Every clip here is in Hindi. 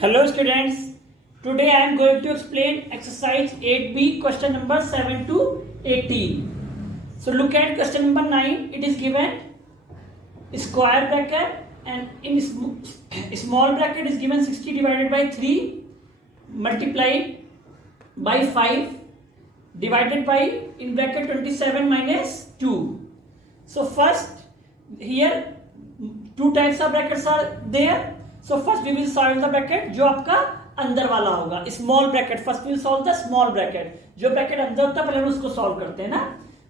Hello students, today I am going to explain exercise 8b question number 7 to 18. So look at question number 9, it is given square bracket and in small bracket is given 60 divided by 3 multiplied by 5 divided by in bracket 27 minus 2. So first here two types of brackets are there. So first we will solve the bracket जो आपका अंदर वाला होगा small bracket. First will solve the small bracket. जो ब्रैकेट अंदर होता है पहले हम उसको सॉल्व करते हैं ना.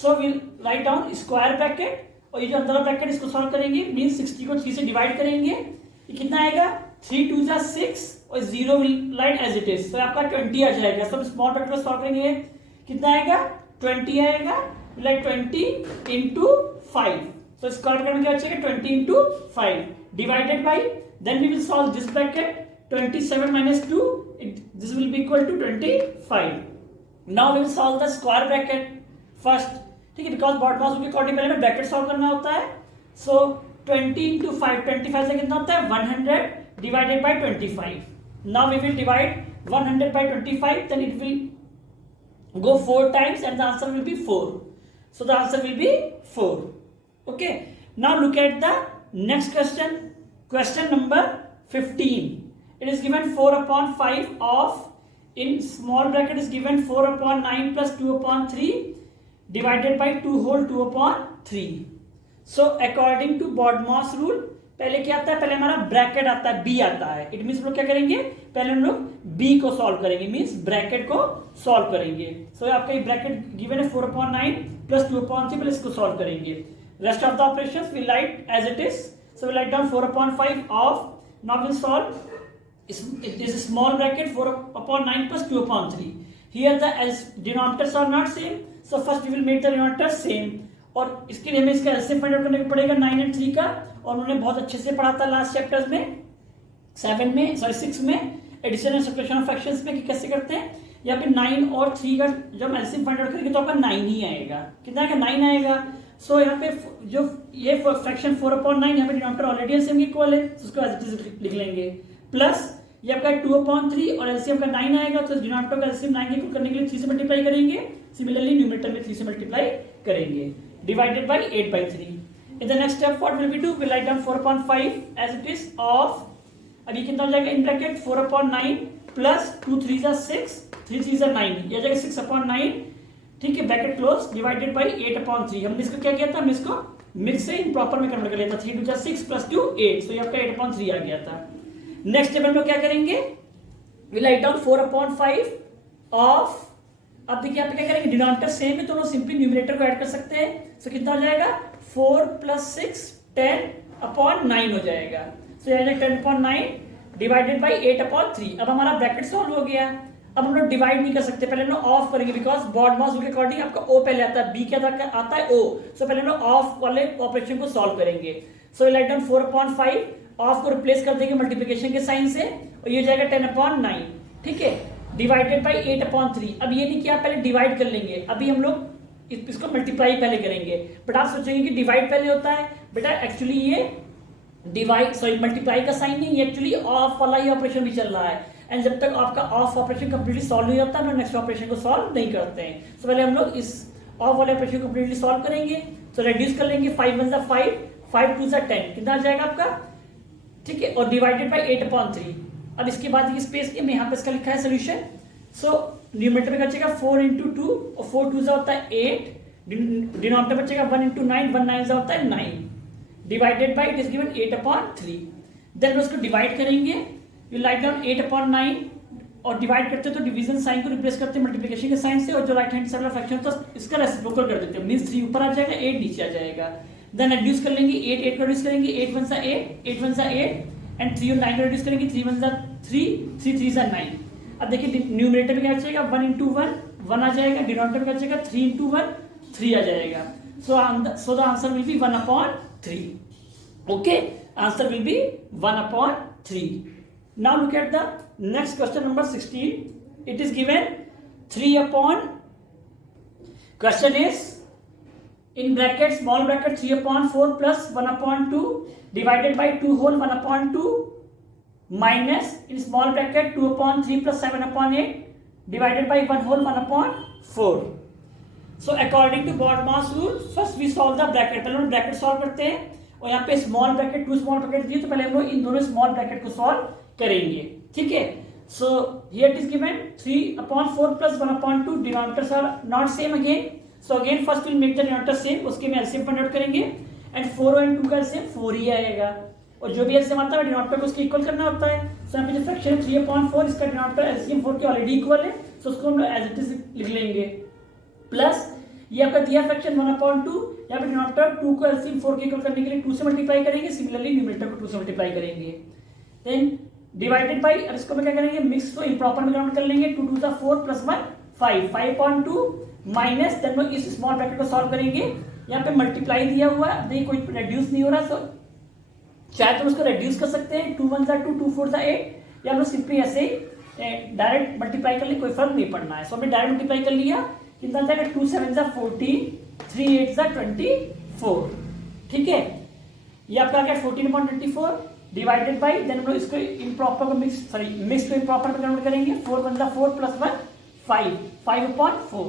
So will write down square bracket और ये जो अंदर वाला ब्रैकेट इसको सॉल्व करेंगे. मीन 60 को 3 से डिवाइड करेंगे. ये कितना आएगा 3 2 जा 6 और 0 will write as it is. तो आपका 20 आ जाएगा. सब स्मॉल ब्रैकेट को सॉल्व करेंगे. कितना आएगा 20 आएगा. Like 20 into 5. So square bracket में क्या बचेगा 20 into 5 divided by, then we will solve this bracket 27 minus 2, this will be equal to 25. Now we will solve the square bracket first. ठीक है, because bottom के अकॉर्डिंग पहले हमें ब्रैकेट सॉल्व करना होता है. So 20 into 5, 25 से कितना होता है 100 divided by 25. Now we will divide 100 by 25, then it will go 4 times and the answer will be 4. So the answer will be 4. Okay, now look at the next question. Question number 15. It is given 4 upon 5 of, in small bracket is given 4 upon 9 plus 2 upon 3 divided by 2 whole 2 upon 3. So according to BODMAS rule पहले क्या आता है, पहले हमारा ब्रैकेट आता है, बी आता है. इट मीन्स हम लोग क्या करेंगे, पहले हम लोग बी को सॉल्व करेंगे, मीन्स ब्रैकेट को सॉल्व करेंगे. सो आपका ये ब्रैकेट गिवन है 4 upon 9 plus 2 upon 3, पहले इसको सॉल्व करेंगे. Rest of the operations we write as it is. So we write down 4 upon 5 of, now we'll solve, it is a small bracket 4 upon 9 plus 2 upon 3. Here the denominators are not same. So first we will make the denominator same. और इसके लिए हमें इसका एलसीएम फाइंड आउट करने पड़ेगा 9 और 3 का. और उन्होंने बहुत अच्छे से पढ़ा था लास्ट चैप्टर्स में 6 में addition and subtraction of fractions में कि कैसे करते हैं. यहाँ पे 9 और 3 का जब एलसीएम फाइंड आउट करेंगे तो आपका 9 ही आएगा. कितना आएगा 9 आएगा. सो यहाँ पे जो ये फ्रैक्शन 4 upon 9 यहाँ पे डिनोमिनेटर ऑलरेडी एलसीएम के इक्वल है, तो उसको एज इट इज लिख लेंगे. प्लस ये आपका 2 upon 3 और एलसीएम का 9 आएगा, तो डिनोमिनेटर का एलसीएम 9 के इक्वल करने के लिए 3 से मल्टीप्लाई करेंगे. सिमिलरली न्यूमरेटर में 3 से मल्टीप्लाई करेंगे. Divided by 8/3. In the next step what will we do, will write down 4 upon 5 as it is of, अभी कितना हो जाएगा इन ब्रैकेट 4 upon 9 प्लस 2 3 जा 6 3 3 जा 9, ये जाएगा 6 upon 9. ठीक है, bracket close. Divided by 8 upon 3. हमने इसको क्या किया था, हमने इसको मिक्स से इम्प्रॉपर में कन्वर्ट कर लिया था. 3 2 जा 6 प्लस 2 8, तो ये आपका 8 upon 3 आ गया था. नेक्स्ट स्टेप हम लोग क्या करेंगे, will write down 4 upon 5 of, अब देखिए आप क्या करेंगे, डिनोमिनेटर सेम है तो लोग सिंपली न्यूमरेटर को ऐड कर सकते हैं. सो कितना हो जाएगा 4 प्लस 6 10 upon 9 हो जाएगा. सो ये 10 upon 9 डिवाइडेड बाय 8 upon 3. अब हमारा ब्रैकेट सॉल्व हो गया. अब हम लोग डिवाइड नहीं कर सकते, पहले हम लोग ऑफ करेंगे बिकॉज BODMAS रूल के अकॉर्डिंग आपका ओ पहले आता है, बी क्या आता है ओ. सो पहले हम लोग ऑफ वाले ऑपरेशन को सॉल्व करेंगे. सो राइट डाउन 4 upon 5 ऑफ को रिप्लेस कर देंगे मल्टीप्लिकेशन के साइन से और ये जाएगा 10 upon 9. ठीक है, डिवाइडेड बाय 8 upon 3. अब ये नहीं कि आप पहले डिवाइड कर लेंगे, अभी हम लोग इसको मल्टीप्लाई पहले करेंगे. बट आप सोचेंगे कि डिवाइड पहले होता है, बेटा एक्चुअली ये डिवाइड सॉरी मल्टीप्लाई का साइन नहीं, एक्चुअली ऑफ वाला ही ऑपरेशन भी चल रहा है. एंड जब तक आपका ऑफ ऑपरेशन कंप्लीटली सॉल्व नहीं होता, हम लोग नेक्स्ट ऑपरेशन को सॉल्व नहीं करते हैं. तो पहले हम लोग इस ऑफ वाले ऑपरेशन को कंप्लीटली सॉल्व करेंगे. तो रेड्यूस कर लेंगे 5 1 जा 5 5 2 जा 10, कितना आ जाएगा आपका. ठीक है, और डिवाइडेड बाय 8 upon 3. अब इसके बाद ये स्पेस के में यहाँ पे इसका लिखा है सोल्यूशन. सो न्यूमरेटर में बचेगा 4 into 2 और 4 2 जा होता है 8. डिनोमिनेटर बचेगा 1 into 9 1 9 जा होता है 9. Divided by it is given 8 upon 3. Then उसको डिवाइड करेंगे. You write down 8 upon 9 और डिवाइड करते हैं तो डिवीजन साइन को रिप्लेस करते हैं मल्टीप्लिकेशन के साइन से, और जो राइट हैंड साइड वाला फ्रैक्शन होता है इसका रेसिप्रोकल कर देते हैं. मींस 3 ऊपर आ जाएगा 8 नीचे आ जाएगा. देन रिड्यूस कर लेंगे 8 8 को रिड्यूस करेंगे 8 1 जा 8 8 1 जा 8 एंड 3 और 9 को रिड्यूस करेंगे 3 1 जा 3 3 3 जा 9. अब देखिए न्यूमरेटर में क्या बचेगा 1 into 1 1 आ जाएगा. डिनोमिनेटर में बचेगा 3 into 1 3 आ जाएगा. So the answer will be 1 upon 3. Okay, answer will be 1 upon 3. Now look at the next question number 16. It is given 3 upon, question is in bracket small bracket 3 upon 4 plus 1 upon 2 divided by 2 whole 1 upon 2 minus in small bracket 2/3 plus 7/8 divided by 1 whole 1/4. So according to BODMAS rule, first we solve the bracket. पहले हम ब्रैकेट सॉल्व करते हैं और यहाँ पे स्मॉल ब्रैकेट 2 स्मॉल ब्रैकेट दिए, तो पहले हम लोग इन दोनों स्मॉल ब्रैकेट को सॉल्व करेंगे. ठीक है. So here it is given 3/4 plus 1/2. Denominators are not same again. So again first we'll make the denominator same. उसके में LCM फाइंड आउट करेंगे and 4 and 2 का LCM 4 ही आएगा और जो भी LCM आता है डिनोमिनेटर को उसके इक्वल करना होता है. सो यहाँ पे जो फ्रैक्शन है 3/4, इसका डिनोमिनेटर LCM 4 के ऑलरेडी इक्वल है, तो उसको हम लोग एज इट इज लिख लेंगे. प्लस ये आपका दिया फ्रैक्शन 1/2, यहाँ पे डिनोमिनेटर 2 को LCM 4 के इक्वल करने के लिए 2 से मल्टीप्लाई करेंगे, सिमिलरली न्यूमरेटर को 2 से मल्टीप्लाई करेंगे. देन डिवाइडेड बाई, अब इसको में क्या करेंगे, मिक्स को इम्प्रॉपर में कन्वर्ट कर लेंगे. 2 2 * 4 + 1 5 5/2 माइनस, देन वो इस स्मॉल ब्रैकेट को सॉल्व करेंगे. यहाँ पे मल्टीप्लाई दिया हुआ है, देखिए कोई रेड्यूस नहीं हो रहा, तो चाहे तो उसको रेड्यूस कर सकते हैं. 2 1 * 2 2 4 * 8, या हम लोग सिंपली ऐसे डायरेक्ट मल्टीप्लाई कर ले, कोई फर्क नहीं पड़ना है. सो हमने डायरेक्ट मल्टीप्लाई कर लिया, कितना जाएगा 2 7 * 14 3 8 * 24. ठीक है, ये आपका आ गया 14/24 डिवाइडेड बाई, देन हम लोग इसको इम्प्रॉपर को मिक्स को इम्प्रॉपर में कन्वर्ट करेंगे. 4 1 * 4 + 1 5 5/4.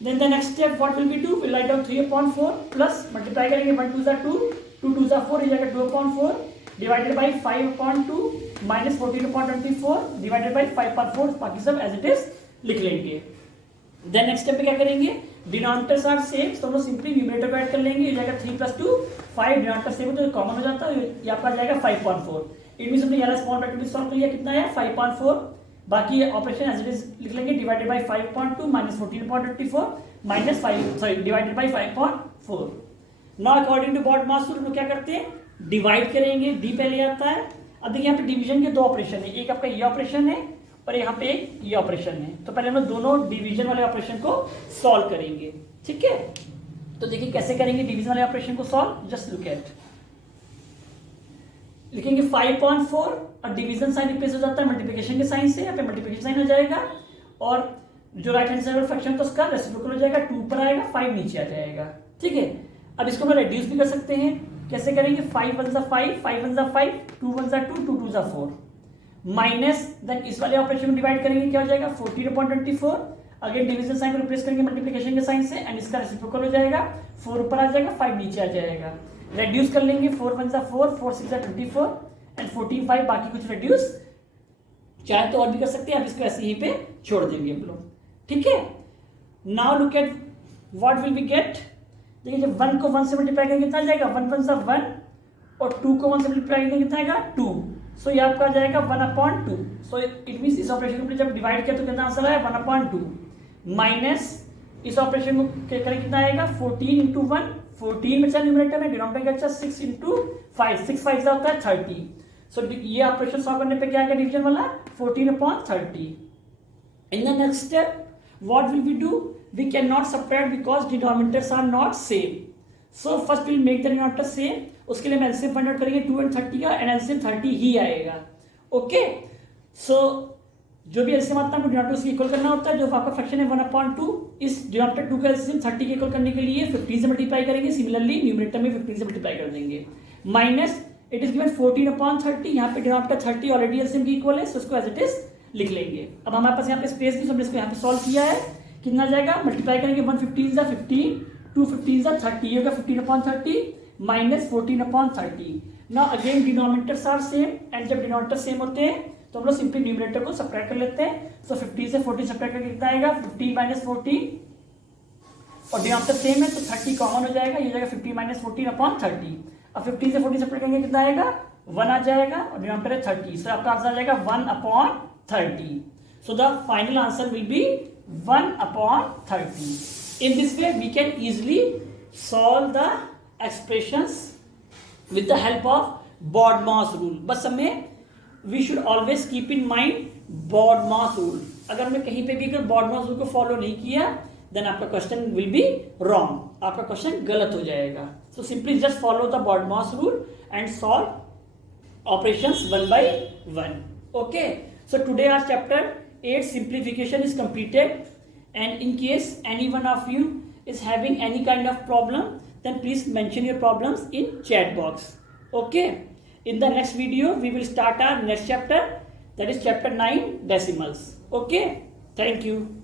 Then the next step what will we do? We'll write down 3/4 plus multiply करेंगे 1 2 * 2 2 2 * 4 हो जाएगा 2/4 divided by 5/2 minus 14/24 divided by 5/4. बाकी सब as it is लिख लेंगे. Then next step पे क्या करेंगे, डिनोमिनेटर्स आर सेम, तो हम लोग सिंपली न्यूमरेटर को ऐड कर लेंगे. ये जाएगा 3 + 2 5, डिनोमिनेटर सेम है तो कॉमन हो जाता है, ये आपका आ जाएगा 5/4. इट मींस हमने ये स्मॉल ब्रैकेट सॉल्व कर लिया, कितना है 5/4. बाकी ऑपरेशन एज इट इज लिख लेंगे, divided by 5/2 minus 14/24 minus 5 sorry divided by 5/4. Now according to BODMAS rule क्या करते हैं, डिवाइड करेंगे, डी पहले आता है. अब देखिए यहाँ पे डिवीजन के दो ऑपरेशन है, एक आपका ये ऑपरेशन है और यहाँ पे एक ये ऑपरेशन है. तो पहले हम लोग दोनों डिवीजन वाले ऑपरेशन को सॉल्व करेंगे. ठीक है, तो देखिए कैसे करेंगे डिवीजन वाले ऑपरेशन को सॉल्व. जस्ट लुक एट, लिखेंगे 5/4 और डिवीजन साइन रिप्लेस हो जाता है मल्टीप्लिकेशन के साइन से, यहाँ पे मल्टीप्लिकेशन साइन हो जाएगा और जो राइट हैंड साइड फ्रैक्शन तो उसका रेसिप्रोकल हो जाएगा, 2 पर आएगा 5 नीचे आ जाएगा. ठीक है, अब इसको हम रेड्यूस भी कर सकते हैं. कैसे करेंगे, 5 1 * 5 5 1 * 5 2 1 * 2 2 2 * 4 माइनस, देन इस वाले ऑपरेशन में डिवाइड करेंगे, क्या हो जाएगा 14/24. अगेन डिवीजन साइन को रिप्लेस करेंगे मल्टीप्लिकेशन के साइन से एंड इसका रेसिप्रोकल हो जाएगा, 4 ऊपर आ जाएगा 5 नीचे आ जाएगा. रेड्यूस कर लेंगे, 4 1 * 4 4 6 * 24 एंड 14 5, बाकी कुछ रेड्यूस चाहे तो और भी कर सकते हैं, अब इसको ऐसे ही पे छोड़ देंगे हम लोग. ठीक है, now look at what will we get. देखिए जब 1 को 1 से मल्टीप्लाई करेंगे कितना जाएगा, 1 1 * 1 और 2 को 1 से मल्टीप्लाई करेंगे कितना आएगा 2. सो ये आपका जाएगा 1/2. सो इट मींस इस ऑपरेशन को जब डिवाइड किया तो कितना आंसर आया 1/2 माइनस इस ऑपरेशन को करें कितना आएगा 14 × 1 14 बचा न्यूमरेटर में, डिनोमिनेटर का 6 × 5 6 5 होता है 30. सो ये ऑपरेशन सॉल्व करने पे क्या आएगा डिवीजन वाला 14/30. In the next step what will we do, we can not subtract because denominators are not same. So first will make the denominator same. उसके लिए हम एलसीएम फाइंड आउट करेंगे 2 and 30 का, एंड एलसीएम 30 ही आएगा. ओके, सो जो भी एलसीएम आता है हमको डिनोमिनेटर उसकी इक्वल करना होता है. जो आपका फ्रैक्शन है 1/2, इस डिनोमिनेटर 2 का एलसीएम 30 के इक्वल करने के लिए 15 से मल्टीप्लाई करेंगे, सिमिलरली न्यूमरेटर में 15 से मल्टीप्लाई कर देंगे. माइनस इट इज गिवन 14/30, यहाँ पे डिनोमिनेटर 30 ऑलरेडी एलसीएम की इक्वल है, सो इसको एज इट इज लिख लेंगे. अब हमारे पास यहाँ पे स्पेस भी, हमने इसको यहाँ पे सॉल्व किया है. कितना जाएगा, मल्टीप्लाई करेंगे 1 15 * 15 2 15 * 30, ये होगा 15/30 minus 14/30. Now again denominators are same and जब डिनोमिनेटर सेम होते हैं तो हम लोग सिंपली न्यूमरेटर को सब्ट्रैक्ट कर लेते हैं. सो 50 से 40 सब्ट्रैक्ट करके कितना आएगा 15 - 14 और डिनोमिनेटर सेम है तो 30 कॉमन हो जाएगा, ये जाएगा 50 - 14/30. अब 15 से 40 सब्ट्रैक्ट करेंगे कितना आएगा 1 आ जाएगा और डिनोमिनेटर है 30. सो आपका आंसर आ जाएगा 1/30. So the final answer will be 1/30. In this way we can easily solve the expressions with the help of BODMAS rule. बस हमें we should always keep in mind BODMAS rule. अगर हमने कहीं पे भी अगर BODMAS rule को फॉलो नहीं किया then आपका क्वेश्चन will be wrong. आपका क्वेश्चन गलत हो जाएगा. So simply just follow the BODMAS rule and solve operations one by one. Okay. So today our chapter 8 simplification is completed. And in case any one of you is having any kind of problem, then please mention your problems in chat box. Okay, In the next video, we will start our next chapter, that is chapter 9, decimals. Okay, thank you.